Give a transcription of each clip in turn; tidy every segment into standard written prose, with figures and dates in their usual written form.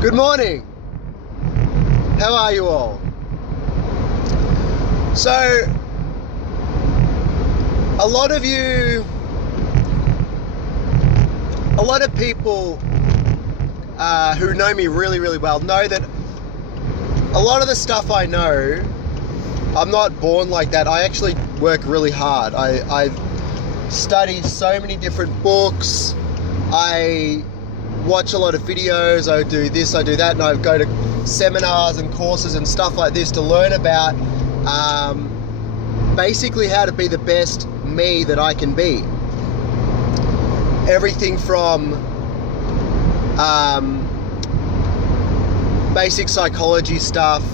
Good morning. How are you all? So, a lot of people who know me really well know that a lot of the stuff I know, I'm not born like that. I actually work really hard. I study so many different books. I watch a lot of videos. I do this, I do that, and I go to seminars and courses and stuff like this to learn about basically how to be the best me that I can be. Everything from basic psychology stuff,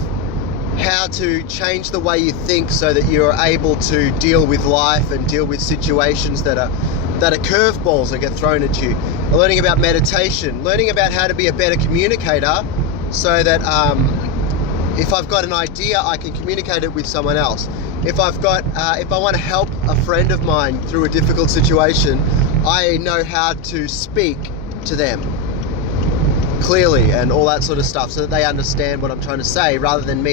how to change the way you think so that you're able to deal with life and deal with situations that are curveballs that get thrown at you. Learning about meditation, learning about how to be a better communicator so that if I've got an idea, I can communicate it with someone else. If I want to help a friend of mine through a difficult situation, I know how to speak to them clearly and all that sort of stuff so that they understand what I'm trying to say, rather than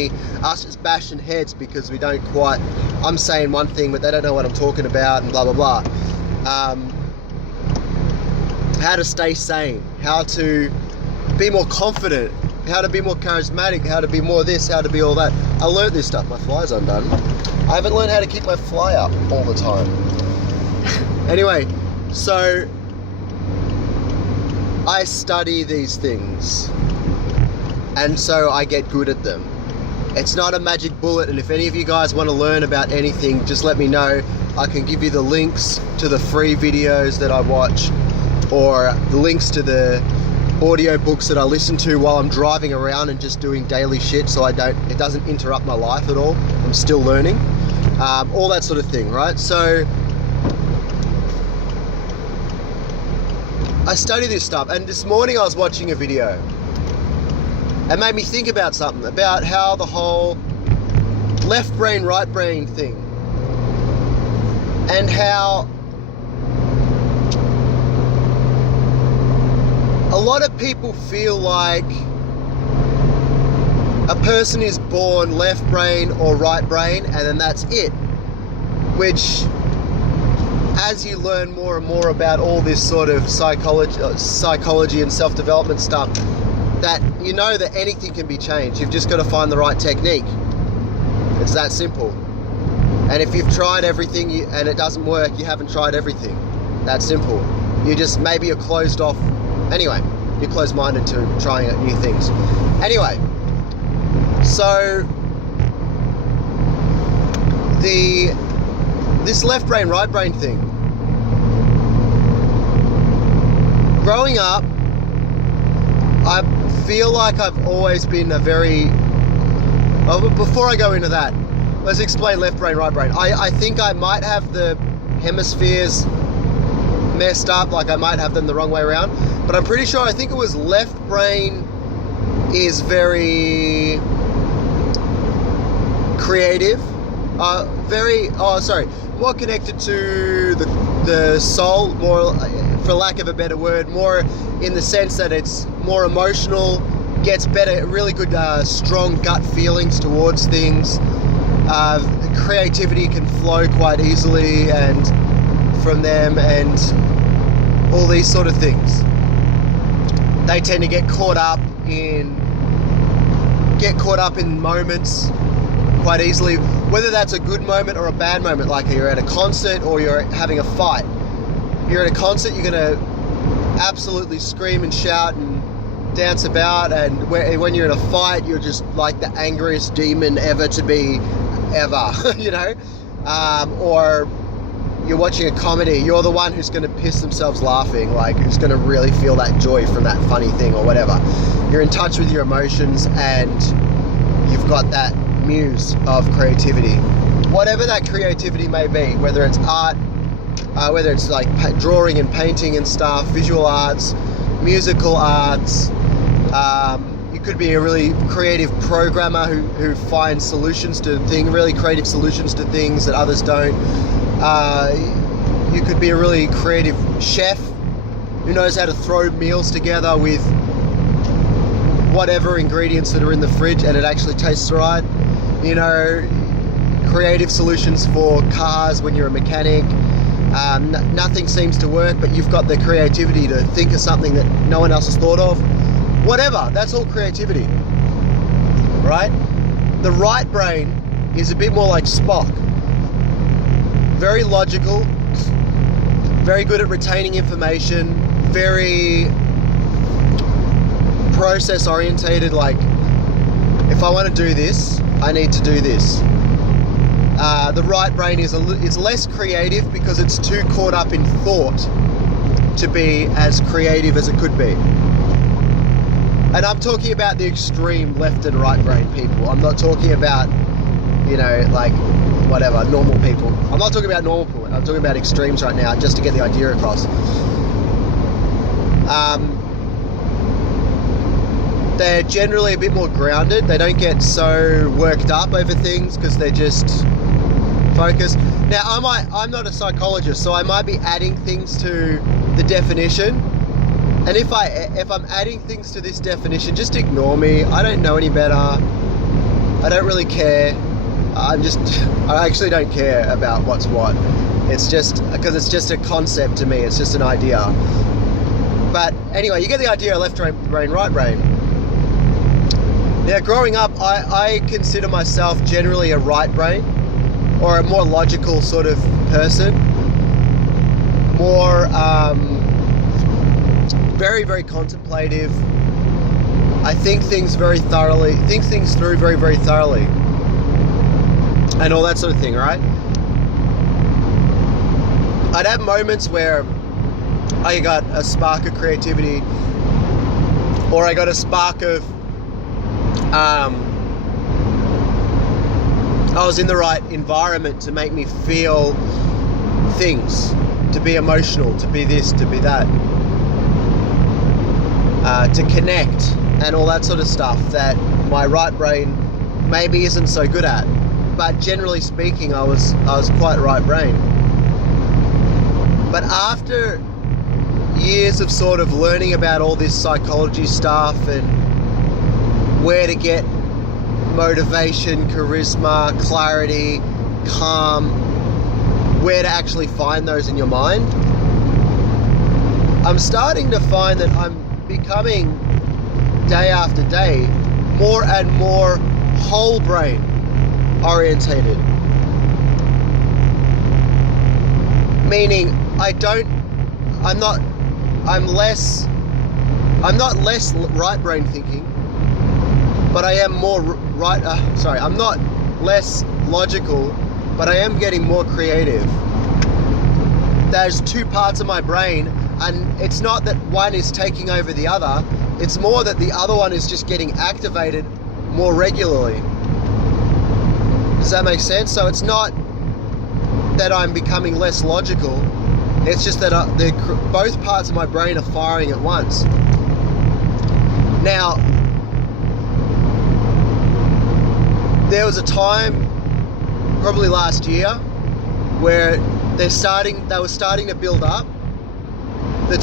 us just bashing heads because we don't quite, I'm saying one thing but they don't know what I'm talking about and blah blah blah. How to stay sane, how to be more confident, how to be more charismatic, how to be more this, how to be all that. I learned this stuff. My fly's undone. I haven't learned how to keep my fly up all the time. Anyway, so I study these things and so I get good at them. It's not a magic bullet, and if any of you guys want to learn about anything, just let me know. I can give you the links to the free videos that I watch, or the links to the audio books that I listen to while I'm driving around and just doing daily shit, so it doesn't interrupt my life at all. I'm still learning, all that sort of thing, right? So I study this stuff, and this morning I was watching a video. It made me think about something, about how the whole left brain, right brain thing, and how a lot of people feel like a person is born left brain or right brain and then that's it, which, as you learn more and more about all this sort of psychology and self-development stuff, that you know that anything can be changed. You've just got to find the right technique. It's that simple. And if you've tried everything and it doesn't work, you haven't tried everything. That simple. Maybe you're closed off. Anyway, you're closed-minded to trying new things. Anyway, so this left brain, right brain thing. Growing up, I feel like I've always been before I go into that, let's explain left brain, right brain. I think I might have the hemispheres messed up, like I might have them the wrong way around, but I'm pretty sure, I think it was left brain is very creative, more connected to the soul, more, for lack of a better word, more in the sense that it's more emotional, gets better, really good strong gut feelings towards things. Creativity can flow quite easily and from them, and all these sort of things. They tend to get caught up in moments quite easily, whether that's a good moment or a bad moment, like you're at a concert or you're having a fight. If you're at a concert, you're gonna absolutely scream and shout and dance about, and when you're in a fight, you're just like the angriest demon ever to be ever, you know? Or you're watching a comedy, you're the one who's going to piss themselves laughing, like who's going to really feel that joy from that funny thing or whatever. You're in touch with your emotions and you've got that muse of creativity. Whatever that creativity may be, whether it's art, whether it's like drawing and painting and stuff, visual arts, musical arts, you could be a really creative programmer who finds solutions to things, really creative solutions to things that others don't. You could be a really creative chef who knows how to throw meals together with whatever ingredients that are in the fridge and it actually tastes right. You know, creative solutions for cars when you're a mechanic. Nothing seems to work, but you've got the creativity to think of something that no one else has thought of. Whatever, that's all creativity, right? The right brain is a bit more like Spock. Very logical, very good at retaining information, very process orientated, like, if I want to do this, I need to do this. The right brain is less creative because it's too caught up in thought to be as creative as it could be. And I'm talking about the extreme left and right brain people. I'm not talking about, you know, like, whatever, normal people. I'm not talking about normal people. I'm talking about extremes right now, just to get the idea across. They're generally a bit more grounded. They don't get so worked up over things because they're just focused. Now, I'm not a psychologist, so I might be adding things to the definition. And if I'm adding things to this definition, just ignore me. I don't know any better. I don't really care. I actually don't care about what's what. It's just because it's just a concept to me. It's just an idea. But anyway, you get the idea of left brain, right brain. Now, growing up, I consider myself generally a right brain, or a more logical sort of person. More, very, very contemplative. I think things through very, very thoroughly. And all that sort of thing, right? I'd have moments where I got a spark of creativity, or I got a spark of I was in the right environment to make me feel things, to be emotional, to be this, to be that, to connect and all that sort of stuff that my right brain maybe isn't so good at. But generally speaking, I was quite right brain. But after years of sort of learning about all this psychology stuff and where to get motivation, charisma, clarity, calm, where to actually find those in your mind, I'm starting to find that I'm becoming, day after day, more and more whole brain orientated. Meaning I'm not less right brain thinking, but I am more I'm not less logical, but I am getting more creative. There's two parts of my brain, and it's not that one is taking over the other, it's more that the other one is just getting activated more regularly. Does that make sense? So it's not that I'm becoming less logical, it's just that both parts of my brain are firing at once. Now, there was a time, probably last year, where they were starting to build up the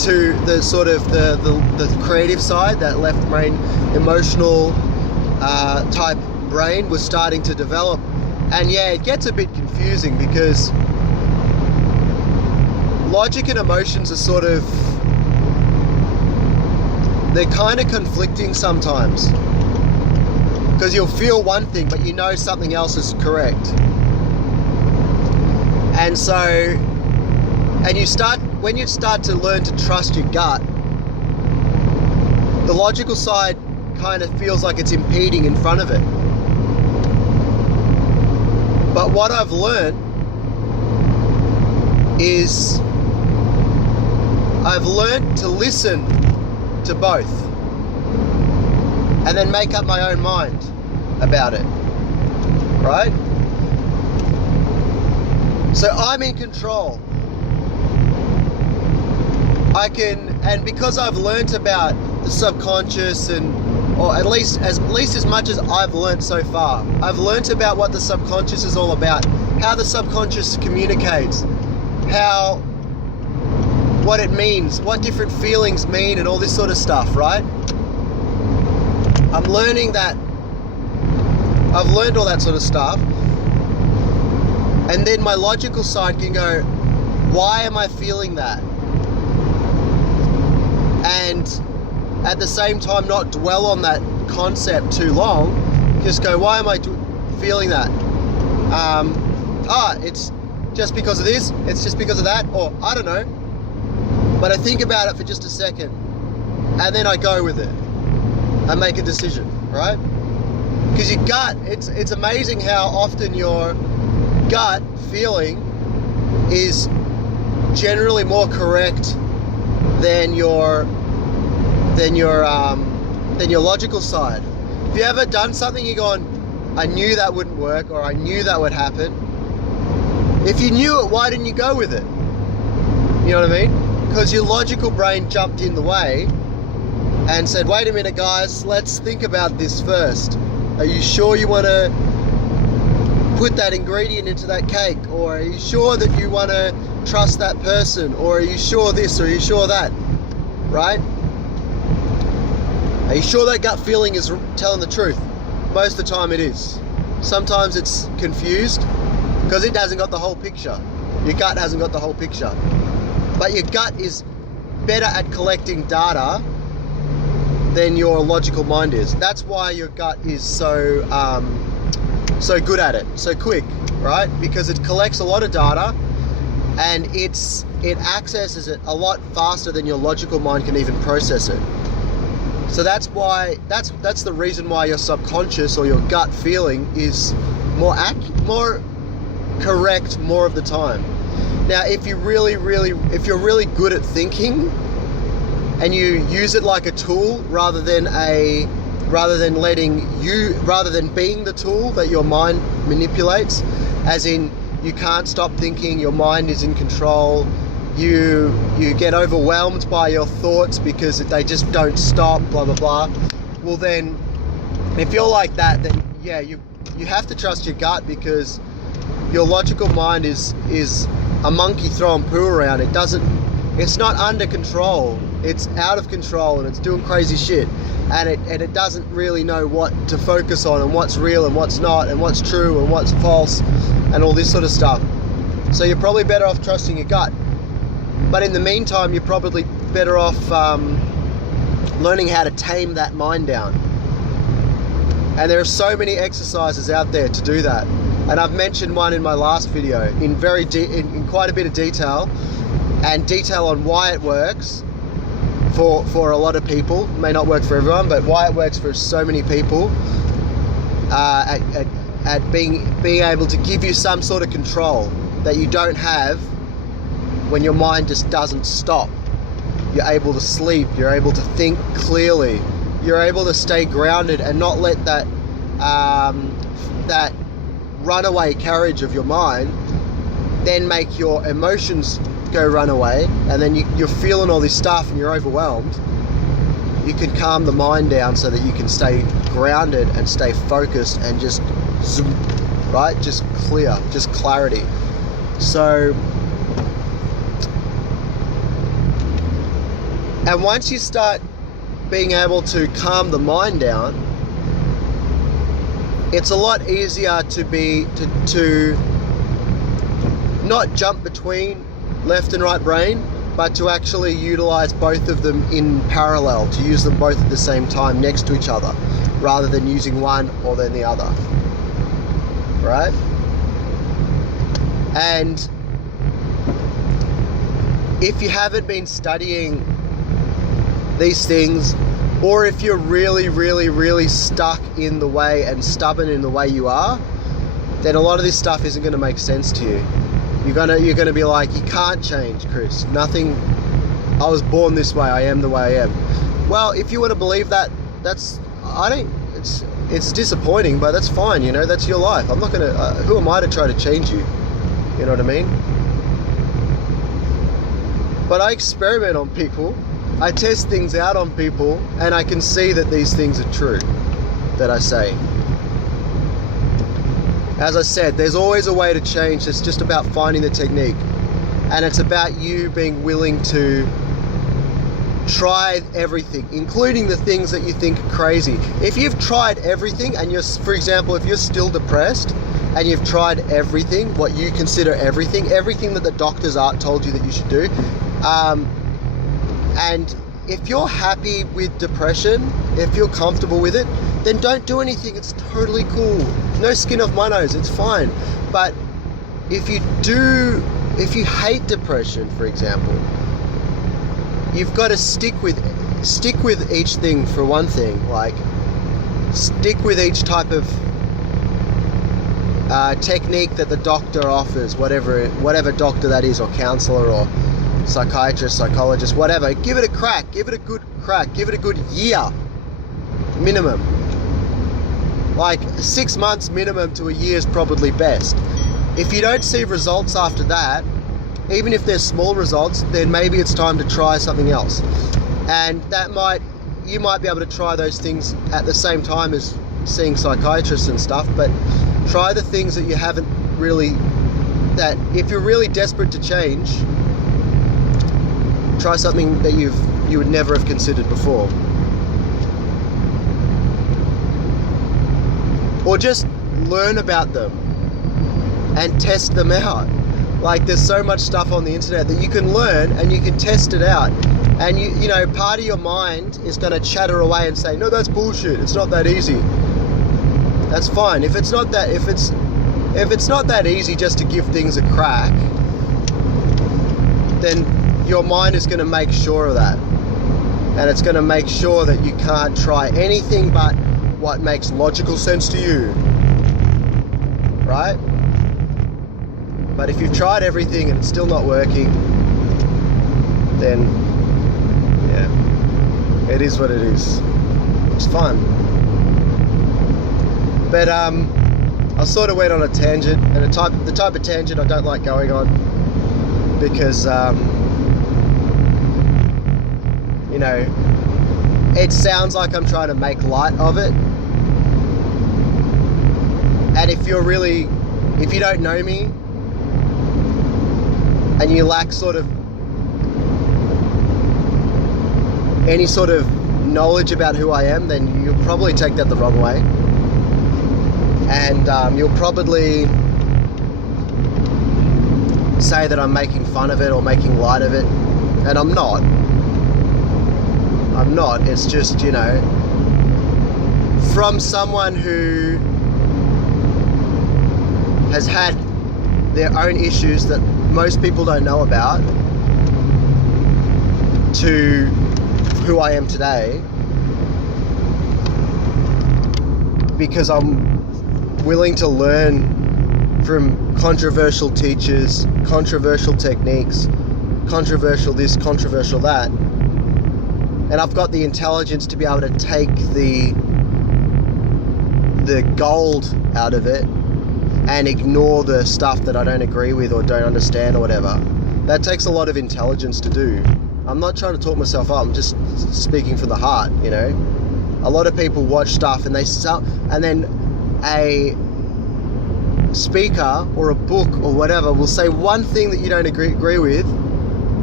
creative side, that left brain, emotional type brain was starting to develop. And yeah, it gets a bit confusing because logic and emotions are they're kind of conflicting sometimes. Because you'll feel one thing, but you know something else is correct. And so, when you start to learn to trust your gut, the logical side kind of feels like it's impeding in front of it. But what I've learned is I've learned to listen to both and then make up my own mind about it, right? So I'm in control. And because I've learned about the subconscious, or at least as much as I've learned so far, I've learned about what the subconscious is all about, how the subconscious communicates, what it means, what different feelings mean, and all this sort of stuff, right? I'm learning that I've learned all that sort of stuff, and then my logical side can go, why am I feeling that? And at the same time not dwell on that concept too long, just go, why am I feeling that? It's just because of this, it's just because of that, or I don't know. But I think about it for just a second, and then I go with it and make a decision, right? Because your gut, it's amazing how often your gut feeling is generally more correct than your logical side. If you ever done something, you're going, I knew that wouldn't work, or I knew that would happen. If you knew it, why didn't you go with it? You know what I mean? Because your logical brain jumped in the way and said, wait a minute guys, let's think about this first. Are you sure you want to put that ingredient into that cake? Or are you sure that you want to trust that person? Or are you sure this, or are you sure that? Right? Are you sure that gut feeling is telling the truth? Most of the time it is. Sometimes it's confused because it hasn't got the whole picture. Your gut hasn't got the whole picture. But your gut is better at collecting data than your logical mind is. That's why your gut is so good at it, so quick, right? Because it collects a lot of data, and it accesses it a lot faster than your logical mind can even process it. So that's the reason why your subconscious or your gut feeling is more correct more of the time. Now, if you're really good at thinking, and you use it like a tool rather than being the tool that your mind manipulates, as in you can't stop thinking, your mind is in control, you get overwhelmed by your thoughts because they just don't stop, blah blah blah. Well then, if you're like that, then yeah, you have to trust your gut, because your logical mind is a monkey throwing poo around. It's not under control, it's out of control, and it's doing crazy shit, and it doesn't really know what to focus on, and what's real and what's not, and what's true and what's false, and all this sort of stuff. So you're probably better off trusting your gut. But in the meantime, you're probably better off learning how to tame that mind down. And there are so many exercises out there to do that. And I've mentioned one in my last video in quite a bit of detail, and detail on why it works for a lot of people. It may not work for everyone, but why it works for so many people at being able to give you some sort of control that you don't have when your mind just doesn't stop. You're able to sleep, you're able to think clearly, you're able to stay grounded and not let that runaway carriage of your mind then make your emotions go runaway, and then you're feeling all this stuff and you're overwhelmed. You can calm the mind down so that you can stay grounded and stay focused and just zoom, right? Just clear, just clarity. So, and once you start being able to calm the mind down, it's a lot easier to not jump between left and right brain, but to actually utilize both of them in parallel, to use them both at the same time next to each other, rather than using one or then the other, right? And if you haven't been studying these things, or if you're really stuck in the way and stubborn in the way you are, then a lot of this stuff isn't going to make sense to you. You're gonna be like, you can't change, Chris. Nothing. I was born this way. I am the way I am. Well, if you want to believe that, it's disappointing, but that's fine. You know, that's your life. I'm not gonna. Who am I to try to change you? You know what I mean? But I experiment on people. I test things out on people, and I can see that these things are true that I say. As I said, there's always a way to change. It's just about finding the technique. And it's about you being willing to try everything, including the things that you think are crazy. If you've tried everything and you're, for example, if you're still depressed and you've tried everything, what you consider everything that the doctors told you that you should do, and if you're happy with depression, if you're comfortable with it, then don't do anything. It's totally cool. No skin off my nose, it's fine. But if you hate depression, for example, you've got to stick with each thing. For one thing, like stick with each type of technique that the doctor offers, whatever doctor that is, or counselor, or psychiatrist, psychologist, whatever. Give it a crack. Give it a good crack. Give it a good year minimum. Like 6 months minimum to a year is probably best. If you don't see results after that, even if there's small results, then maybe it's time to try something else. And you might be able to try those things at the same time as seeing psychiatrists and stuff, but try the things that you haven't really, that if you're really desperate to change, try something that you would never have considered before. Or just learn about them and test them out. Like, there's so much stuff on the internet that you can learn and you can test it out. And you know, part of your mind is going to chatter away and say, no, that's bullshit. It's not that easy. That's fine. If it's not that easy just to give things a crack, then your mind is going to make sure of that. And it's going to make sure that you can't try anything but what makes logical sense to you. Right? But if you've tried everything and it's still not working, then yeah, it is what it is. It's fun. But I sort of went on a tangent, and the type of tangent I don't like going on, because you know, it sounds like I'm trying to make light of it. And if you don't know me, and you lack sort of any sort of knowledge about who I am, then you'll probably take that the wrong way. And you'll probably say that I'm making fun of it or making light of it. And I'm not. It's just, you know, from someone who has had their own issues that most people don't know about, to who I am today, because I'm willing to learn from controversial teachers, controversial techniques, controversial this, controversial that, and I've got the intelligence to be able to take the gold out of it and ignore the stuff that I don't agree with or don't understand or whatever. That takes a lot of intelligence to do. I'm not trying to talk myself up, I'm just speaking from the heart, you know. A lot of people watch stuff and then a speaker or a book or whatever will say one thing that you don't agree with,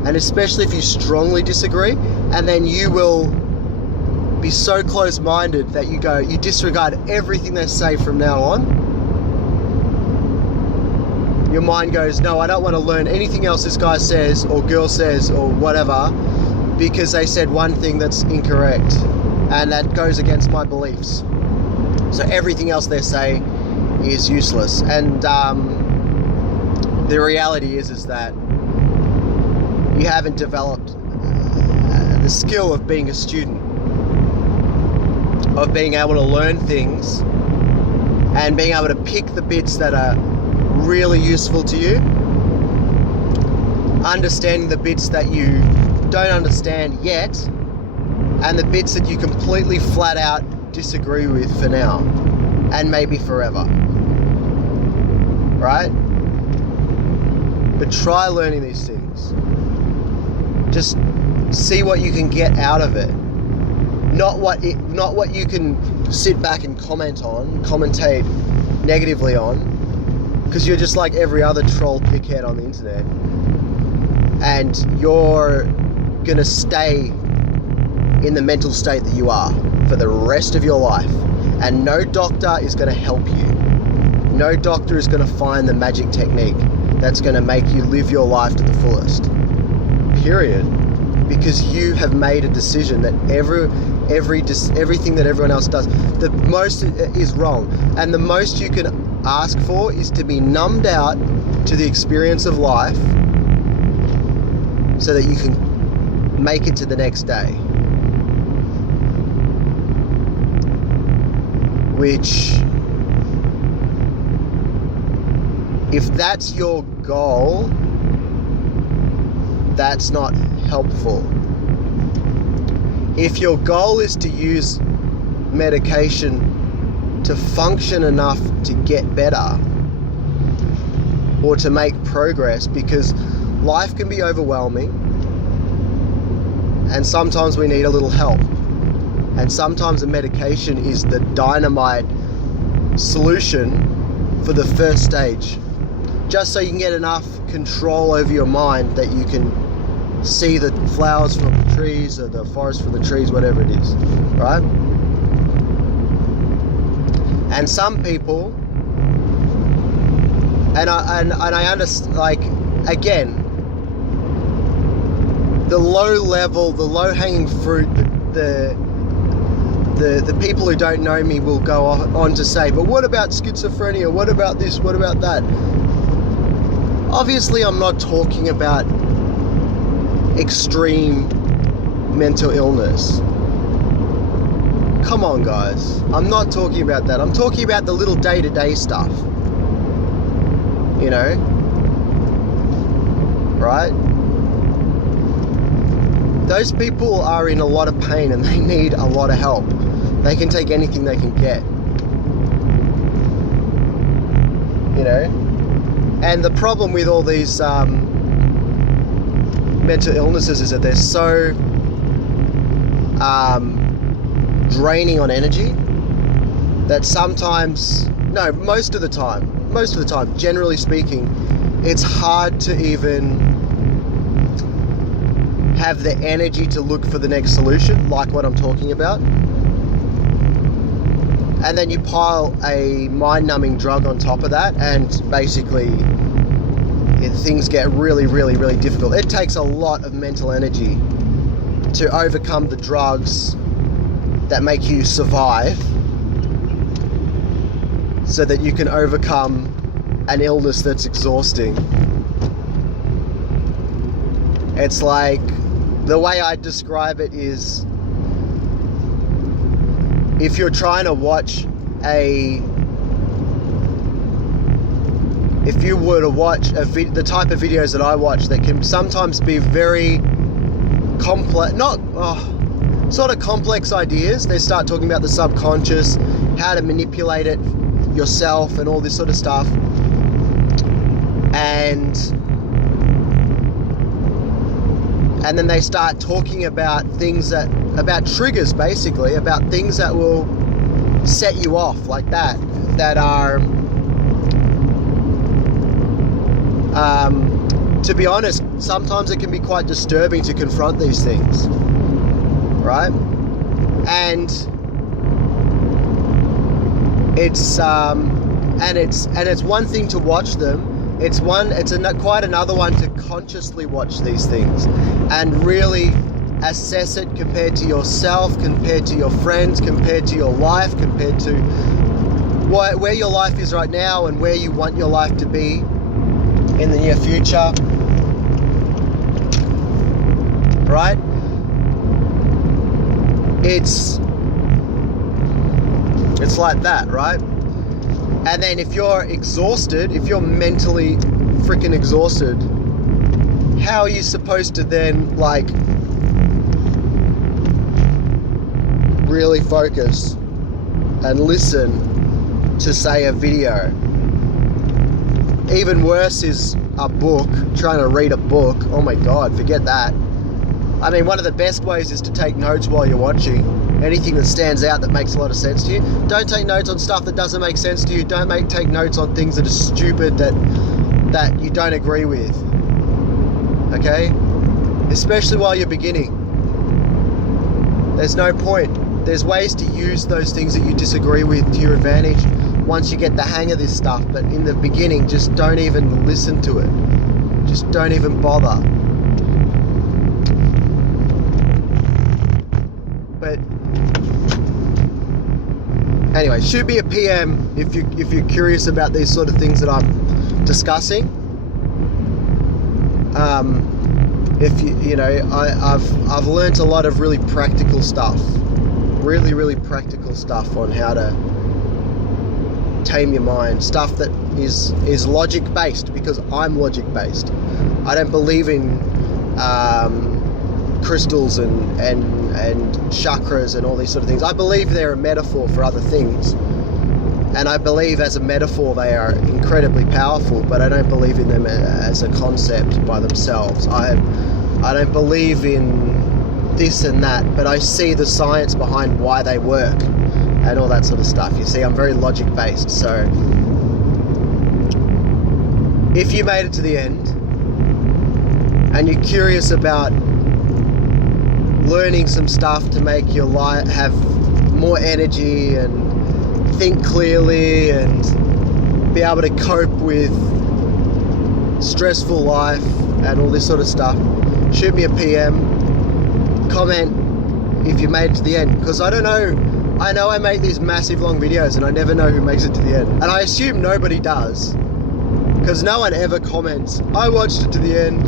and especially if you strongly disagree, and then you will be so close-minded that you disregard everything they say from now on. Your mind goes, no, I don't want to learn anything else this guy says or girl says or whatever, because they said one thing that's incorrect and that goes against my beliefs. So everything else they say is useless. And the reality is that you haven't developed the skill of being a student, of being able to learn things and being able to pick the bits that are really useful to you, understanding the bits that you don't understand yet, and the bits that you completely flat out disagree with for now and maybe forever, right? But try learning these things. Just see what you can get out of it, not what you can sit back and commentate negatively on, because you're just like every other troll pickhead on the internet, and you're gonna stay in the mental state that you are for the rest of your life. And no doctor is going to help you. No doctor is going to find the magic technique that's going to make you live your life to the fullest. Period. Because you have made a decision that everything that everyone else does, the most is wrong. And the most you can ask for is to be numbed out to the experience of life so that you can make it to the next day. Which, if that's your goal, that's not helpful. If your goal is to use medication to function enough to get better or to make progress, because life can be overwhelming and sometimes we need a little help, and sometimes a medication is the dynamite solution for the first stage, just so you can get enough control over your mind that you can see the flowers from the trees or the forest from the trees, whatever it is, right? And some people, and I understand, like, again, the low hanging fruit, the people who don't know me will go on to say, but what about schizophrenia? What about this? What about that? Obviously, I'm not talking about extreme mental illness. Come on, guys. I'm not talking about that. I'm talking about the little day-to-day stuff. You know? Right? Those people are in a lot of pain and they need a lot of help. They can take anything they can get. You know? And the problem with all these mental illnesses is that they're so draining on energy that sometimes, no, most of the time, generally speaking, it's hard to even have the energy to look for the next solution, like what I'm talking about. And then you pile a mind-numbing drug on top of that, and basically things get really, really, really difficult. It takes a lot of mental energy to overcome the drugs that make you survive so that you can overcome an illness that's exhausting. It's like, the way I describe it is, if you're trying to watch if you were to watch the type of videos that I watch that can sometimes be very complex, sort of complex ideas. They start talking about the subconscious, how to manipulate it yourself and all this sort of stuff. And then they start talking about about triggers, basically, about things that will set you off like that are, to be honest, sometimes it can be quite disturbing to confront these things, right? And it's one thing to watch them. It's quite another one to consciously watch these things and really assess it compared to yourself, compared to your friends, compared to your life, compared to where your life is right now and where you want your life to be in the near future, right? It's like that, right? And then if you're exhausted, if you're mentally freaking exhausted, how are you supposed to then, like, really focus and listen to, say, a video? Even worse is a book, trying to read a book. Oh my God, forget that. I mean, one of the best ways is to take notes while you're watching. Anything that stands out that makes a lot of sense to you. Don't take notes on stuff that doesn't make sense to you. Don't take notes on things that are stupid, that you don't agree with. Okay? Especially while you're beginning. There's no point. There's ways to use those things that you disagree with to your advantage once you get the hang of this stuff, but in the beginning, just don't even listen to it. Just don't even bother. But anyway, shoot me a PM if you're curious about these sort of things that I'm discussing. If you know, I've learnt a lot of really practical stuff, really practical stuff on how to tame your mind, stuff that is logic based, because I'm logic based. I don't believe in crystals and chakras and all these sort of things. I believe they're a metaphor for other things, and I believe as a metaphor they are incredibly powerful, but I don't believe in them as a concept by themselves. I don't believe in this and that, but I see the science behind why they work and all that sort of stuff. You see, I'm very logic based. So if you made it to the end and you're curious about learning some stuff to make your life have more energy and think clearly and be able to cope with stressful life and all this sort of stuff, shoot me a PM, comment if you made it to the end, because I don't know. I know I make these massive long videos and I never know who makes it to the end, and I assume nobody does, because no one ever comments, I watched it to the end.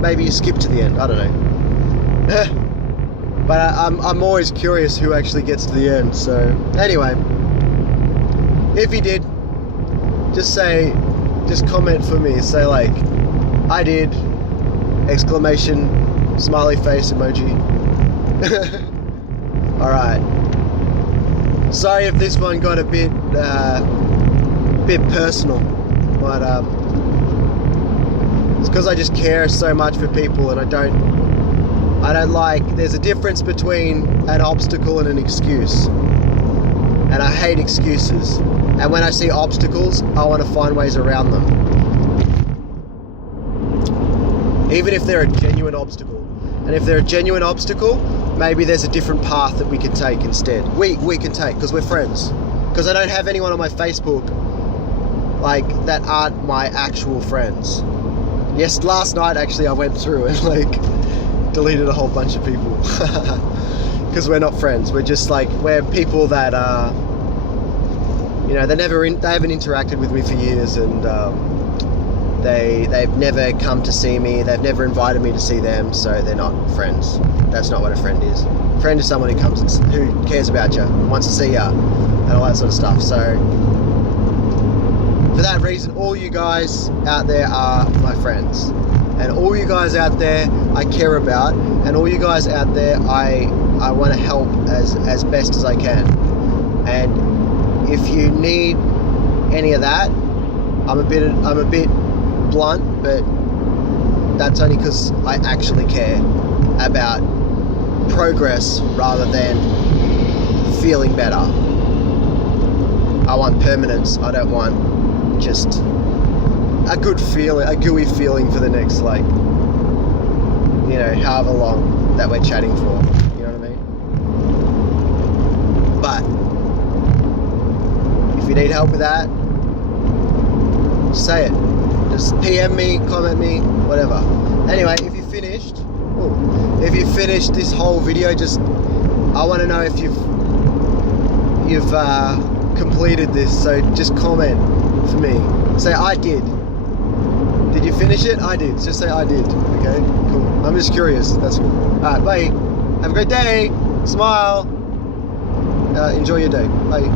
Maybe you skip to the end, I don't know. But I'm always curious who actually gets to the end. So anyway, if you did, just comment for me. Say like, I did! Exclamation, smiley face emoji. Alright. Sorry if this one got a bit personal, but it's because I just care so much for people, and I don't like, there's a difference between an obstacle and an excuse, and I hate excuses, and when I see obstacles I want to find ways around them, even if they're a genuine obstacle. And if they're a genuine obstacle, maybe there's a different path that we can take instead. We can take, because we're friends. Because I don't have anyone on my Facebook like that aren't my actual friends. Yes, last night actually I went through and like deleted a whole bunch of people. Because we're not friends. We're just like, we're people that are, you know, they haven't interacted with me for years, and they've never come to see me, they've never invited me to see them, so they're not friends. That's not what a friend is. A friend is someone who comes and who cares about you, wants to see you, and all that sort of stuff. So for that reason, all you guys out there are my friends, and all you guys out there I care about, and all you guys out there I want to help as best as I can. And if you need any of that, I'm a bit blunt, but that's only because I actually care about progress rather than feeling better. I want permanence. I don't want just a good feeling, a gooey feeling for the next, like, you know, however long that we're chatting for. You know what I mean? But if you need help with that, say it. Just PM me, comment me, whatever. Anyway, if you finished this whole video, I want to know if you've completed this. So just comment for me. Say I did. Did you finish it? I did. Just say I did. Okay, cool. I'm just curious. That's cool. Alright, bye. Have a great day. Smile. Enjoy your day. Bye.